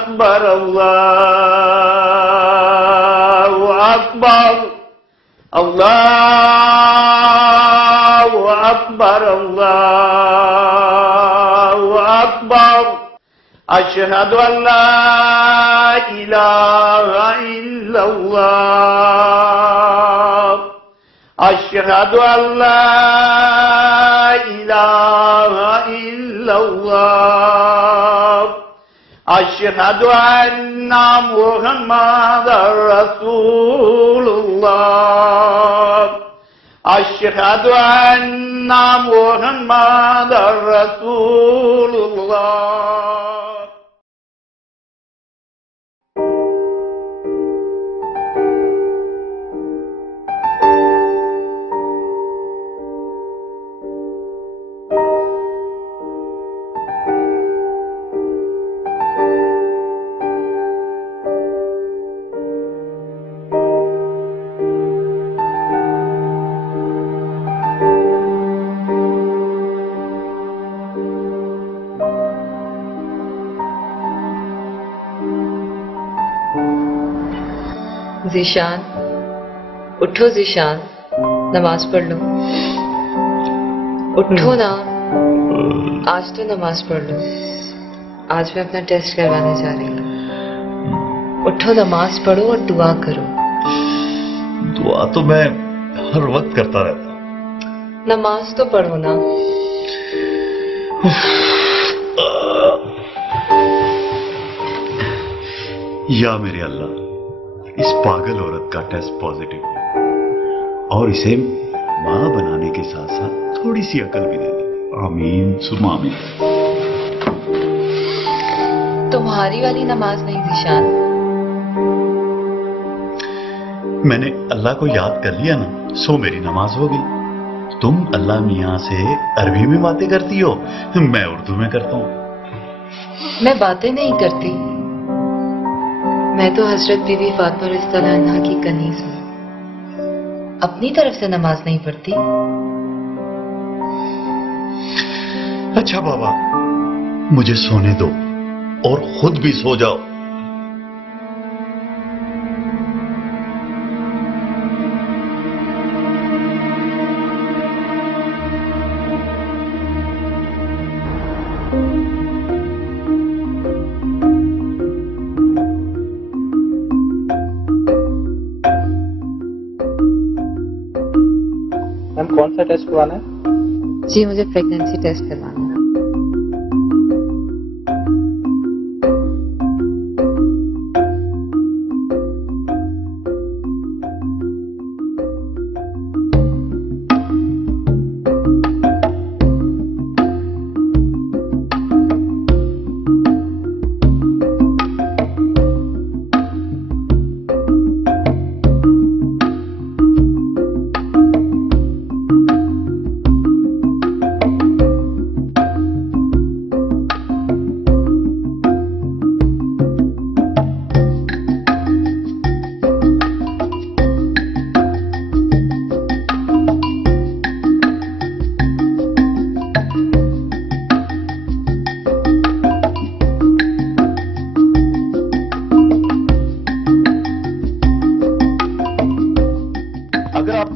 अकबर अल्लाहु अकबर अल्लाहु अकबर अल्लाहु अकबर अशहदु अल्ला इलाहा इल्लल्लाह अशहदु अल्ला इलाहा इल्लल्लाह अशहदु अन्ना मुहम्मदर रसूलुल्लाह अशहदु अन्ना मुहम्मदर रसूलुल्लाह। ज़ीशान, उठो ज़ीशान, नमाज पढ़ लो। उठो ना, आज तो नमाज पढ़ लो। आज मैं अपना टेस्ट करवाने जा रही हूँ। उठो, नमाज पढ़ो और दुआ करो। दुआ तो मैं हर वक्त करता रहता हूँ। नमाज तो पढ़ो ना। या मेरे अल्लाह, इस पागल औरत का टेस्ट पॉजिटिव है और इसे मां बनाने के साथ साथ थोड़ी सी अकल भी दे दे। आमीन सुमा आमीन। तुम्हारी वाली नमाज नहीं ज़ीशान। मैंने अल्लाह को याद कर लिया ना, सो मेरी नमाज हो गई। तुम अल्लाह मियां से अरबी में बातें करती हो, मैं उर्दू में करता हूँ। मैं बातें नहीं करती, मैं तो हजरत बीबी फातिमा रज़ियल्लाहु अन्हा की कनीज हूँ। अपनी तरफ से नमाज नहीं पढ़ती। अच्छा बाबा, मुझे सोने दो और खुद भी सो जाओ। कौन सा टेस्ट करवाना है? जी, मुझे प्रेगनेंसी टेस्ट करवाना है।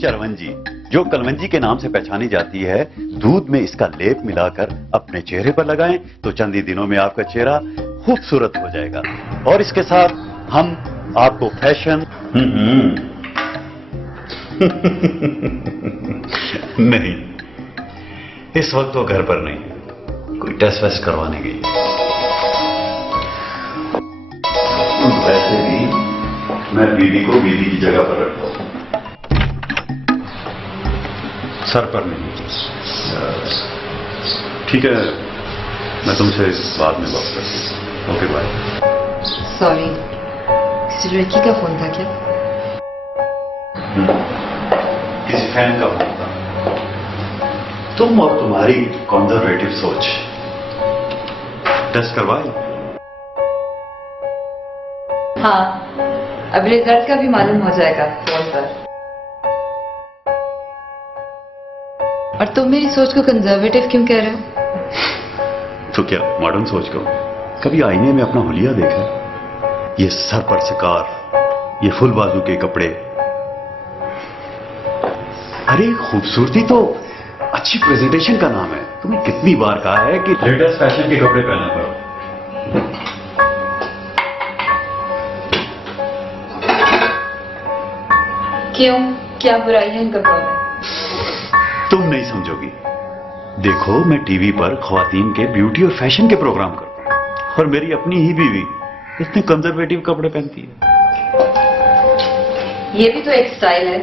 चरवंजी, जो कलवंजी के नाम से पहचानी जाती है, दूध में इसका लेप मिलाकर अपने चेहरे पर लगाएं तो चंद ही दिनों में आपका चेहरा खूबसूरत हो जाएगा। और इसके साथ हम आपको फैशन नहीं, इस वक्त वो घर पर नहीं, कोई टेस्ट वेस्ट करवाने गई। वैसे भी मैं बीवी को बीवी की जगह पर रखता हूं, सर पर नहीं। ठीक है, मैं तुमसे बाद में बात करती हूँ। Okay bye. सॉरी, किसी लड़की का फोन था क्या? किसी फैन का फोन था। तुम और तुम्हारी कंजर्वेटिव सोच। टेस्ट करवाए? हाँ, अब रिजल्ट का भी मालूम हो जाएगा फोन पर। और तुम मेरी सोच को कंजर्वेटिव क्यों कह रहे हो? तो क्या मॉडर्न सोच को? कभी आईने में अपना हुलिया देखा? ये सर पर सिकार, ये फुल बाजू के कपड़े। अरे खूबसूरती तो अच्छी प्रेजेंटेशन का नाम है। तुम्हें कितनी बार कहा है कि लेटेस्ट फैशन के कपड़े पहना करो। क्यों, क्या बुराई है इन कपड़ों में? तुम नहीं समझोगी। देखो, मैं टीवी पर ख्वातीन के ब्यूटी और फैशन के प्रोग्राम करता हूं, और मेरी अपनी ही बीवी इतने कंजर्वेटिव कपड़े पहनती है। ये भी तो एक स्टाइल है,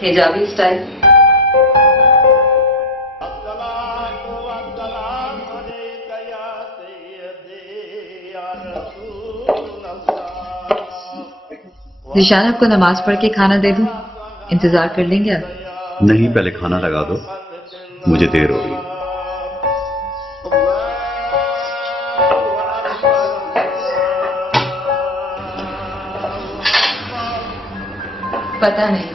हिजाबी स्टाइल। निशान, आपको नमाज पढ़ के खाना दे दूं? इंतजार कर लेंगे आप? नहीं, पहले खाना लगा दो, मुझे देर हो रही। पता नहीं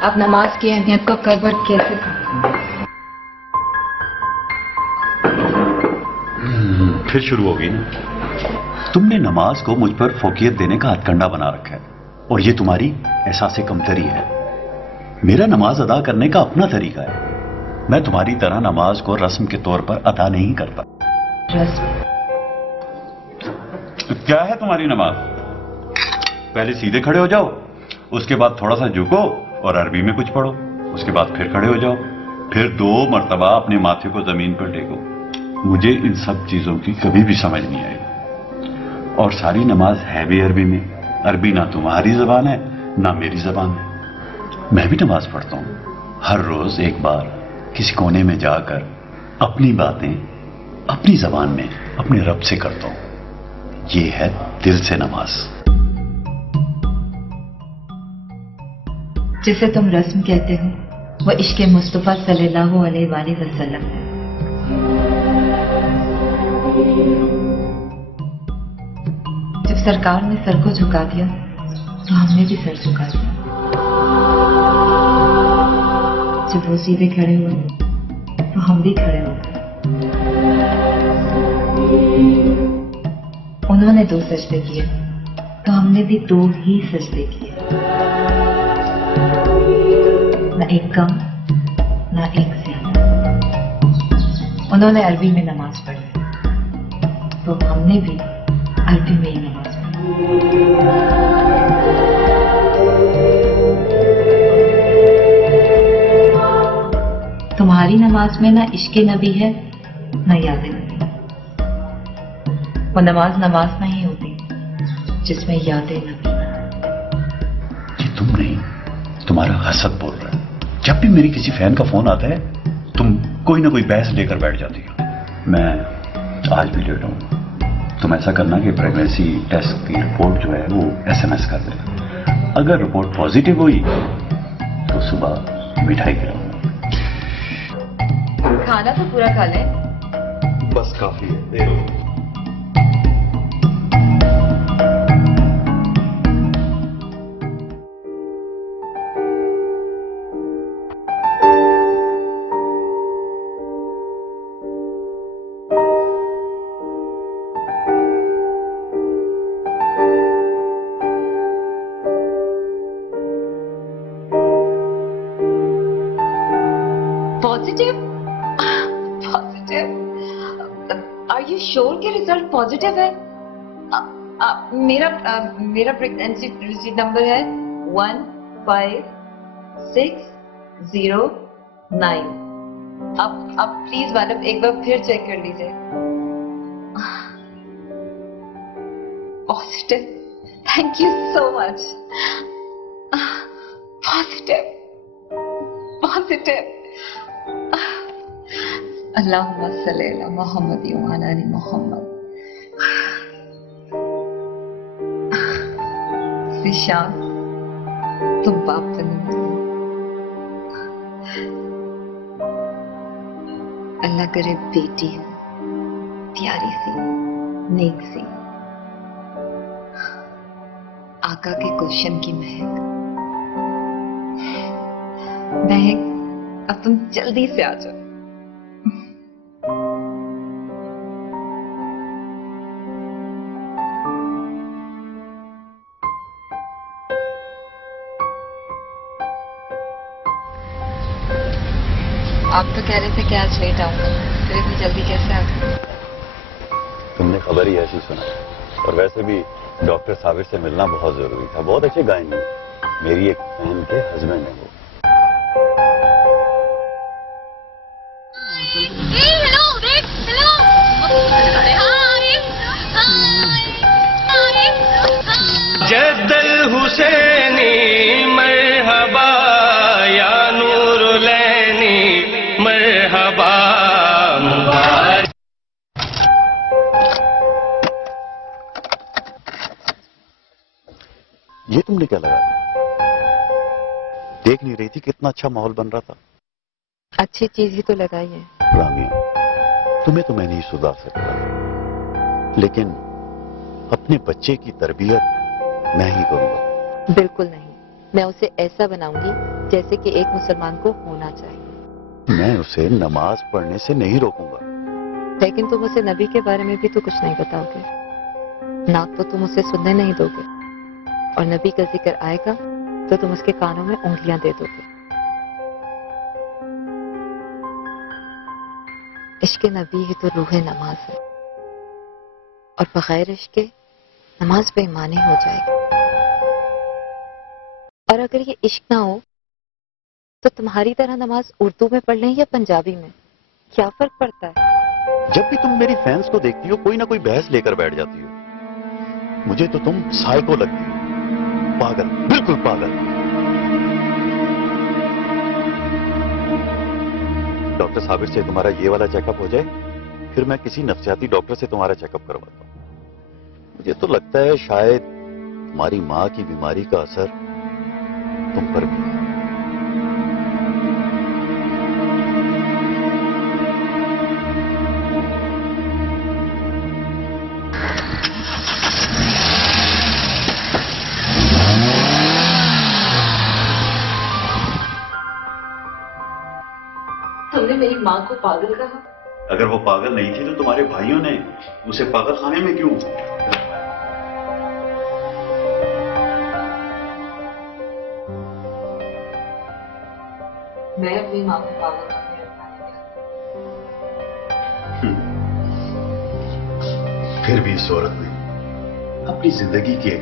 आप नमाज की अहमियत को कबर कैसे फिर शुरू होगी ना। तुमने नमाज को मुझ पर फोकियत देने का हथकंडा बना रखा है, और ये तुम्हारी एहसास कमतरी है। मेरा नमाज अदा करने का अपना तरीका है। मैं तुम्हारी तरह नमाज को रस्म के तौर पर अदा नहीं करता। रस्म? क्या है तुम्हारी नमाज? पहले सीधे खड़े हो जाओ, उसके बाद थोड़ा सा झुको और अरबी में कुछ पढ़ो, उसके बाद फिर खड़े हो जाओ, फिर 2 मर्तबा अपने माथे को जमीन पर टेको। मुझे इन सब चीजों की कभी भी समझ नहीं आई। और सारी नमाज है भी अरबी में। अरबी ना तुम्हारी जबान है ना मेरी जबान है। मैं भी नमाज पढ़ता हूं, हर रोज एक बार किसी कोने में जाकर अपनी बातें अपनी जबान में अपने रब से करता हूं। ये है दिल से नमाज। जिसे तुम रस्म कहते हो वो इश्क़ मुस्तफ़ा सल्लल्लाहु अलैहि वसल्लम है। जब सरकार ने सर को झुका दिया तो हमने भी सर झुका दिया। जब वो सीधे खड़े हुए तो हम भी खड़े हो गए। उन्होंने 2 सजदे किए तो हमने भी 2 ही सजदे किए। ना एक कम ना एक ज्यादा। उन्होंने अरबी में नमाज पढ़ी तो हमने भी अरबी में ही नमाज पढ़ी। तुम्हारी नमाज में ना इश्क़े नबी है ना याद नबी। वो नमाज नहीं होती जिसमें याद नबी। ये तुम नहीं, तुम्हारा हसद बोल रहा है। जब भी मेरी किसी फैन का फोन आता है तुम कोई ना कोई बहस लेकर बैठ जाती हो। मैं आज भी लेट हूं। तुम ऐसा करना कि प्रेगनेंसी टेस्ट की रिपोर्ट जो है वो SMS कर देना। अगर रिपोर्ट पॉजिटिव हुई तो सुबह मिठाई खिलाऊंगा। खाना तो पूरा खा लें। बस काफी है, देर हो गई। श्योर के रिजल्ट पॉजिटिव है? मेरा प्रेगनेंसी रिसीट नंबर है 15609। अब प्लीज मैडम एक बार फिर चेक कर लीजिए। Positive, thank you so much. Positive positive. अल्लाहुम्मा सल्ली अला मुहम्मद व अला आलि मुहम्मद। ज़ीशान, तुम बाप बनो। अल्लाह करे बेटी हो, प्यारी सी, नेक सी, आका के गुलशन की महक। अब तुम जल्दी से आ जाओ। आप तो कह रहे थे कि आज लेट आऊंगा, फिर इतनी जल्दी कैसे आ गए? तुमने खबर ही ऐसी सुना। और वैसे भी डॉक्टर साबिर से मिलना बहुत जरूरी था। बहुत अच्छे गायन है, मेरी एक बहन के हस्बैंड है वो। जद्दल हुसैनी मरहबा या नूर लैनी मरहबा मुबारक। ये तुमने क्या लगा दिया? देख नहीं रही थी कितना अच्छा माहौल बन रहा था? अच्छी चीज ही तो लगाई है। रामिया, तुम्हें तो मैं नहीं सुधार सकता, लेकिन अपने बच्चे की तरबियत मैं ही करूंगा। बिल्कुल नहीं, मैं उसे ऐसा बनाऊंगी जैसे कि एक मुसलमान को होना चाहिए। मैं उसे नमाज पढ़ने से नहीं रोकूंगा। लेकिन तुम उसे नबी के बारे में भी तो कुछ नहीं बताओगे। ना तो तुम उसे सुनने नहीं दोगे, और नबी का जिक्र आएगा तो तुम उसके कानों में उंगलियां दे दोगे। इश्क नबी ही तो रूह नमाज है, और बगैर इश्क के नमाज बेईमानी हो जाएगी। और अगर ये इश्क ना हो तो तुम्हारी तरह नमाज उर्दू में पढ़ लें या पंजाबी में, क्या फर्क पड़ता है? जब भी तुम मेरी फैंस को देखती हो कोई ना कोई बहस लेकर बैठ जाती हो। मुझे तो तुम साइको लगती हो, पागल, बिल्कुल पागल। डॉक्टर साबिर से तुम्हारा ये वाला चेकअप हो जाए, फिर मैं किसी नफ्सियाती डॉक्टर से तुम्हारा चेकअप करवाता हूं। मुझे तो लगता है शायद तुम्हारी मां की बीमारी का असर तुम पर भी है। तुमने मेरी माँ को पागल कहा? अगर वो पागल नहीं थी तो तुम्हारे भाइयों ने उसे पागल खाने में क्यों? मैं अपनी माँ को पागल खाने फिर भी इस औरत ने अपनी जिंदगी के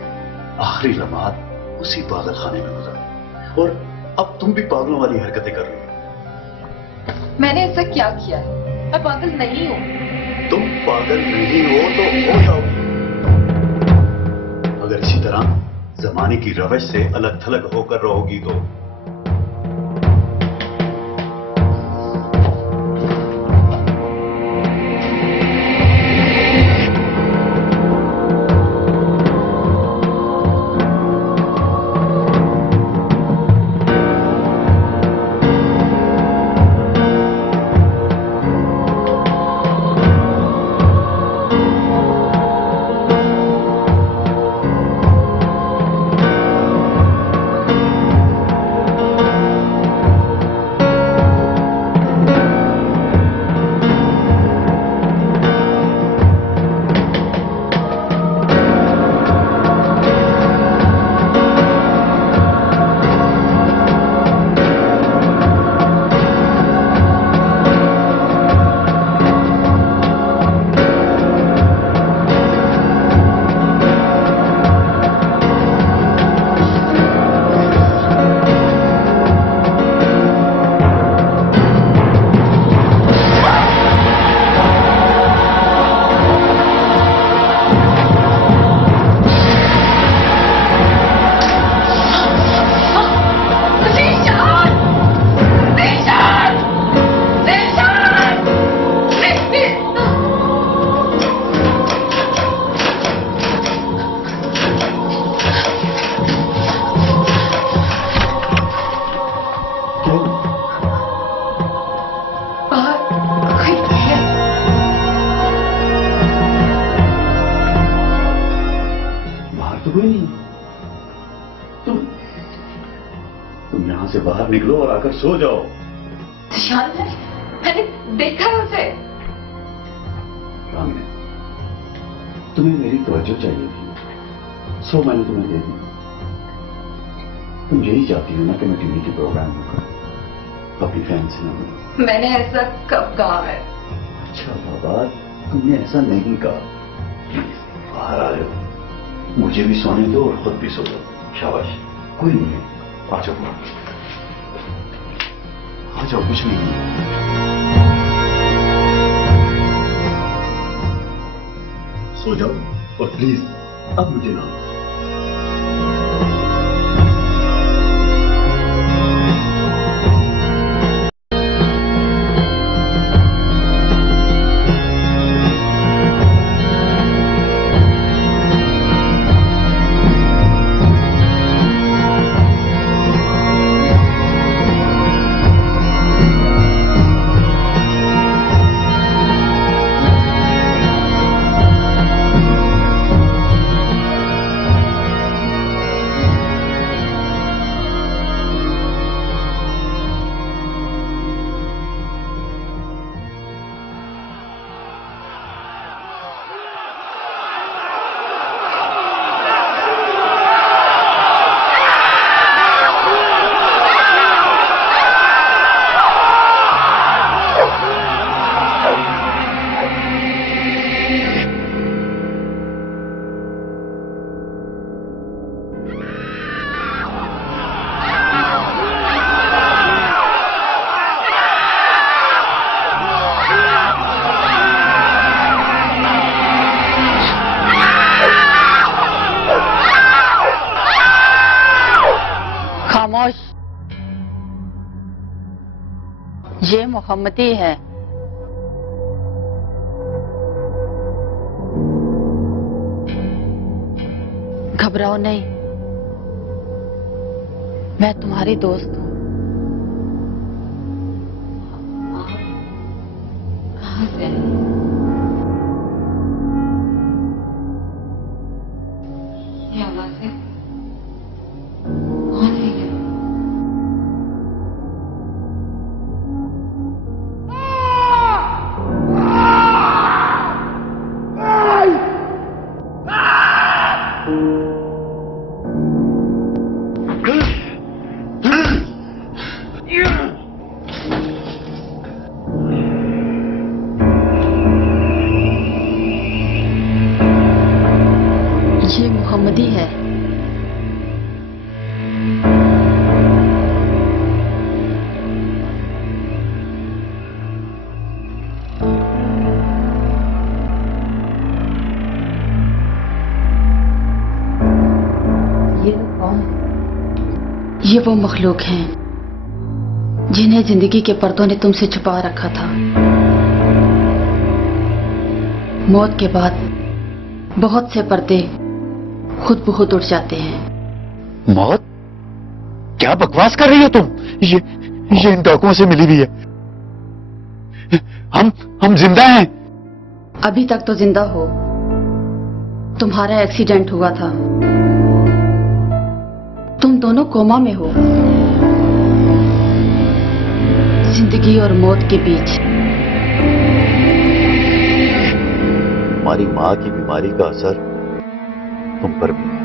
आखिरी लम्हात उसी पागल खाने में गुजारे, और अब तुम भी पागलों वाली हरकतें कर रही हो। मैंने ऐसा क्या किया है? मैं पागल नहीं हूँ। तुम पागल नहीं हो तो हो जाओगी। अगर इसी तरह जमाने की रवश से अलग थलग होकर रहोगी तो। तुम यहां से बाहर निकलो और आकर सो जाओ। मैंने देखा है उसे। रामिया, तुम्हें मेरी तवज्जो चाहिए थी, सो मैंने तुम्हें दे दी। तुम यही चाहती हो ना कि मैं टीवी के प्रोग्राम में करूं। अपनी बहन से ना मिलो। मैंने ऐसा कब कहा है? अच्छा बाबा, तुमने ऐसा नहीं कहा। प्लीज बाहर आ जाओ, मुझे भी सोने दो और खुद भी सो लो। शाबाश, कोई नहीं है, आ जाओ आ जाओ, कुछ नहीं है। सो जाओ और प्लीज अब मुझे ना। खामोश, ये मोहम्मदी है। घबराओ नहीं, मैं तुम्हारी दोस्त हूँ। कहाँ से? ये आवाज है? कौन है ये? ये मोहम्मदी है। ये कौन? ये वो मखलूक हैं जिन्हें जिंदगी के पर्दों ने तुमसे छुपा रखा था। मौत के बाद बहुत से पर्दे खुद ब खुद उठ जाते हैं। मौत? क्या बकवास कर रही हो तुम? ये इन डाकुओं से मिली हुई है। हम जिंदा हैं। अभी तक तो जिंदा हो। तुम्हारा एक्सीडेंट हुआ था, तुम दोनों कोमा में हो, जिंदगी और मौत के बीच। हमारी माँ की बीमारी का असर तुम पर भी है।